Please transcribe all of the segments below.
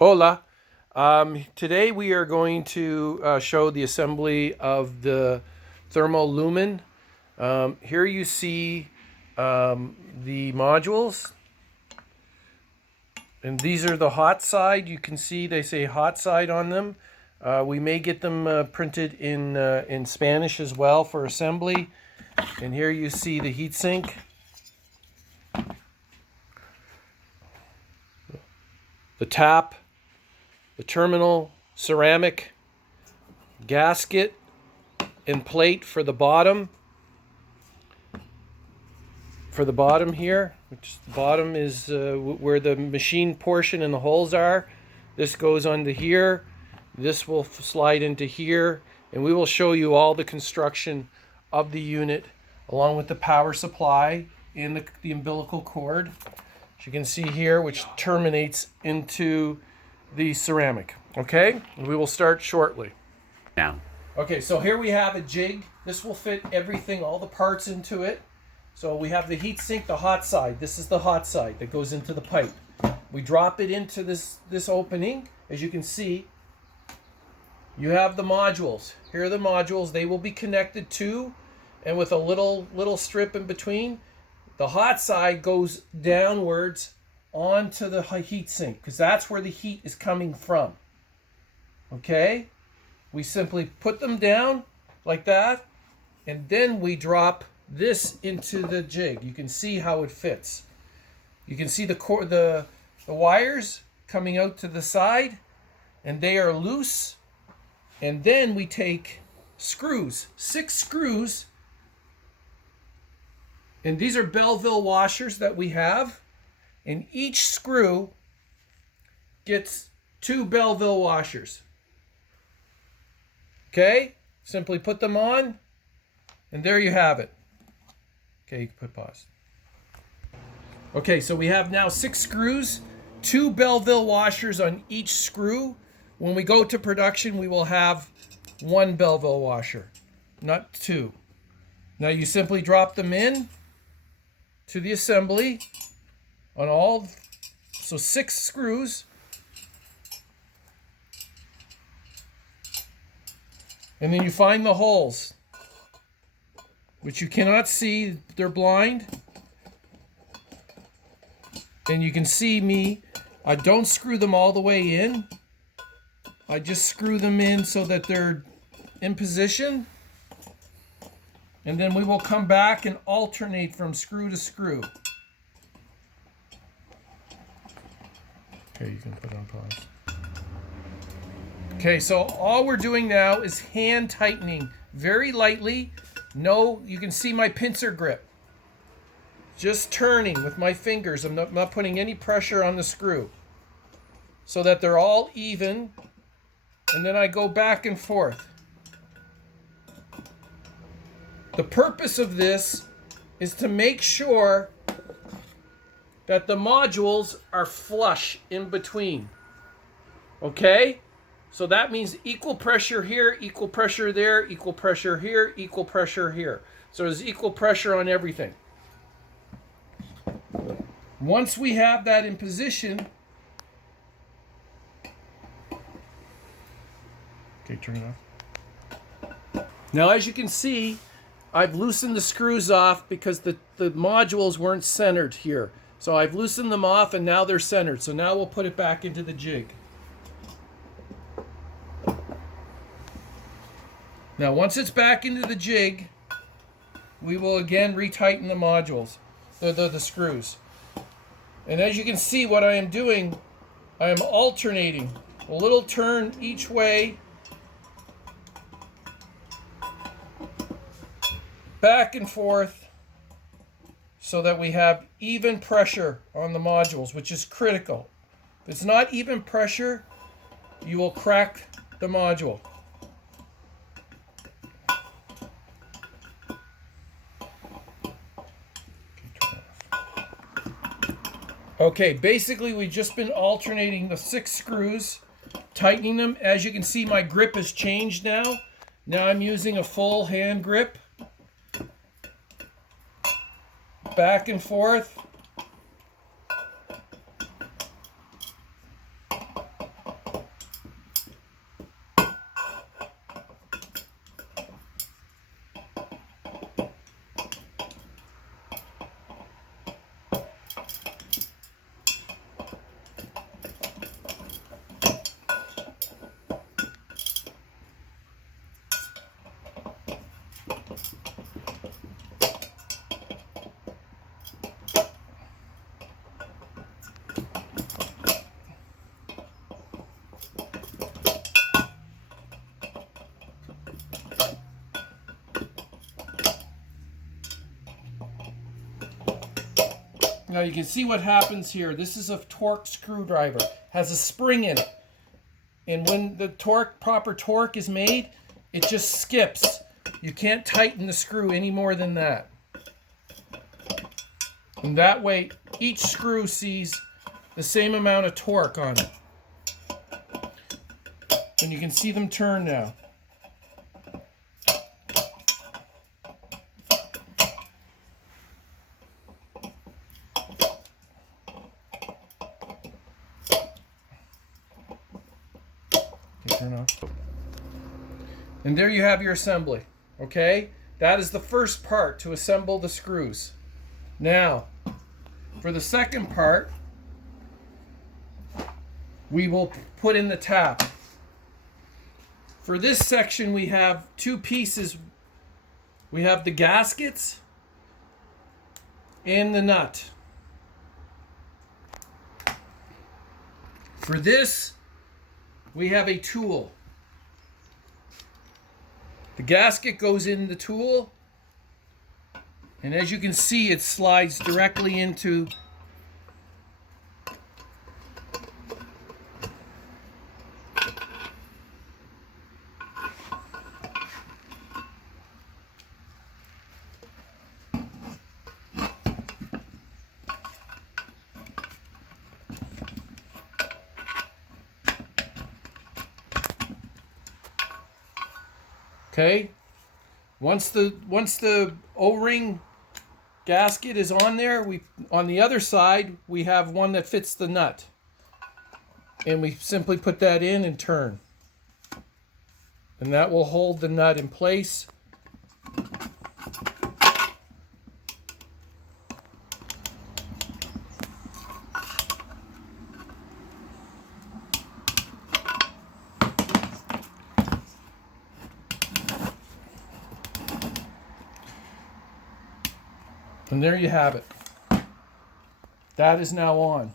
Hola. Today we are going to show the assembly of the thermolumen. Here you see the modules, and these are the hot side. You can see they say hot side on them. We may get them printed in Spanish as well for assembly. And here you see the heatsink. The tap, the terminal, ceramic, gasket, and plate for the bottom. For the bottom here, which the bottom is where the machine portion and the holes are. This goes onto here. This will slide into here, and we will show you all the construction of the unit along with the power supply and the umbilical cord, as you can see here, which terminates into the ceramic. Okay, and we will start shortly. Now. Okay, so here we have a jig. This will fit everything, all the parts into it. So we have the heat sink, the hot side. This is the hot side that goes into the pipe. We drop it into this opening. As you can see, you have the modules. Here are the modules. They will be connected to, and with a little strip in between. The hot side goes downwards onto the heat sink because that's where the heat is coming from. Okay? We simply put them down like that, and then we drop this into the jig. You can see how it fits. You can see the wires coming out to the side, and they are loose. And then we take screws, 6 screws, and these are Belleville washers that we have, and each screw gets 2 Belleville washers. Okay, simply put them on, and there you have it. Okay, you can put pause. Okay, so we have now 6 screws, 2 Belleville washers on each screw. When we go to production, we will have 1 Belleville washer, not 2. Now you simply drop them in to the assembly on all, so 6 screws. And then you find the holes, which you cannot see, they're blind. And you can see me, I don't screw them all the way in. I just screw them in so that they're in position. And then we will come back and alternate from screw to screw. Okay, you can put on pause. Okay, so all we're doing now is hand tightening very lightly. No, you can see my pincer grip. Just turning with my fingers. I'm not putting any pressure on the screw so that they're all even. And then I go back and forth. The purpose of this is to make sure that the modules are flush in between. Okay? So that means equal pressure here, equal pressure there, equal pressure here, equal pressure here. So there's equal pressure on everything. Once we have that in position, okay, turn it off. Now, as you can see, I've loosened the screws off because the modules weren't centered here. So I've loosened them off and now they're centered. So now we'll put it back into the jig. Now, once it's back into the jig, we will again retighten the modules, the screws. And as you can see, what I am doing, I am alternating a little turn each way, back and forth, so that we have even pressure on the modules, which is critical. If it's not even pressure, you will crack the module. Okay, basically we've just been alternating the 6 screws, tightening them. As you can see, my grip has changed now. Now I'm using a full hand grip. Back and forth. you can see what happens here. This is a torque screwdriver. Has a spring in it. And when the proper torque is made, it just skips. You can't tighten the screw any more than that. And that way, each screw sees the same amount of torque on it. And you can see them turn now. Turn off. And there you have your assembly. Okay? That is the first part to assemble the screws. Now, for the second part, we will put in the tap. For this section, we have two pieces. We have the gaskets and the nut. For this, we have a tool. The gasket goes in the tool, and as you can see, it slides directly into okay. Once the O-ring gasket is on there, on the other side we have one that fits the nut, and we simply put that in and turn, and that will hold the nut in place. And there you have it. That is now on.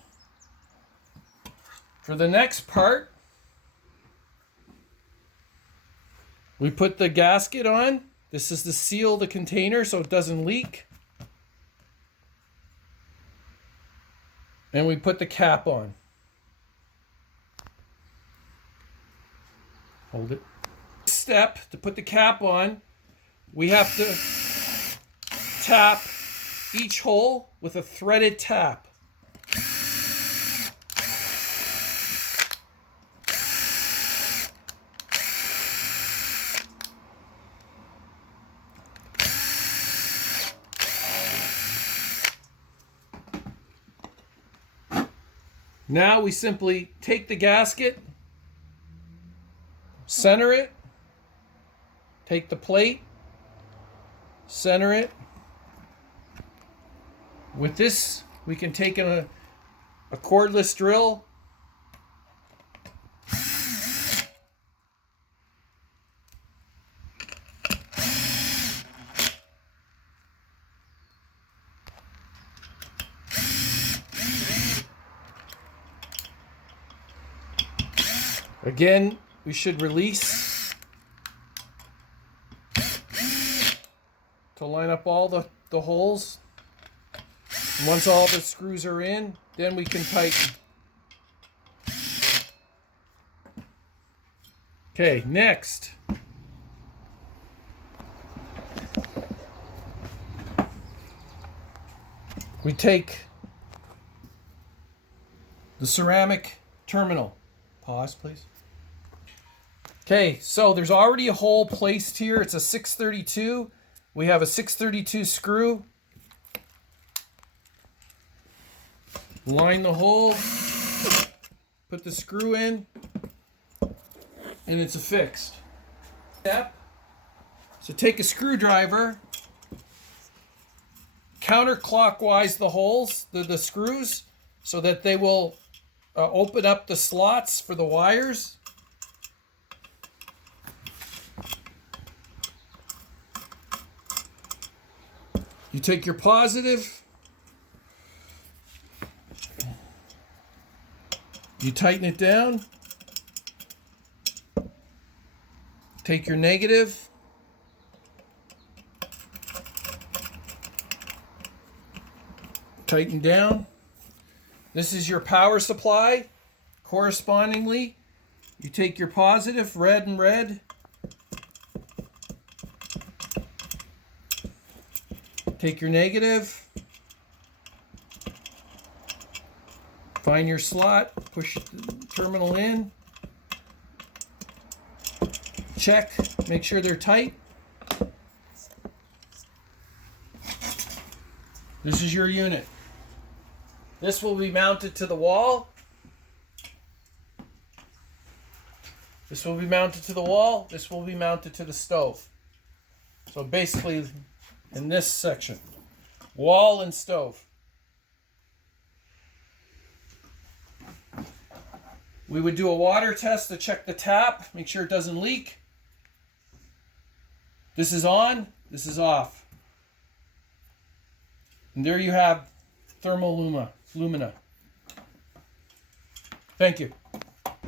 For the next part, we put the gasket on. This is to seal the container so it doesn't leak. And we put the cap on. Hold it. Step to put the cap on, we have to tap each hole with a threaded tap. Now we simply take the gasket, center it, take the plate, center it. With this, we can take a cordless drill, again, we should release to line up all the holes. Once all the screws are in, then we can tighten. Okay, next. We take the ceramic terminal. Pause, please. Okay, so there's already a hole placed here. It's a 632. We have a 632 screw. Line the hole, put the screw in, and it's affixed. Step. So take a screwdriver, counterclockwise the holes, the screws, so that they will open up the slots for the wires. You take your positive, you tighten it down, take your negative, Tighten down. This is your power supply. Correspondingly, you take your positive, red and red. Take your negative. Find your slot, push the terminal in. Check, make sure they're tight. This is your unit. This will be mounted to the wall. This will be mounted to the wall. This will be mounted to the stove. So basically, in this section, wall and stove. We would do a water test to check the tap, make sure it doesn't leak. This is on, this is off. And there you have thermal lumina. Thank you.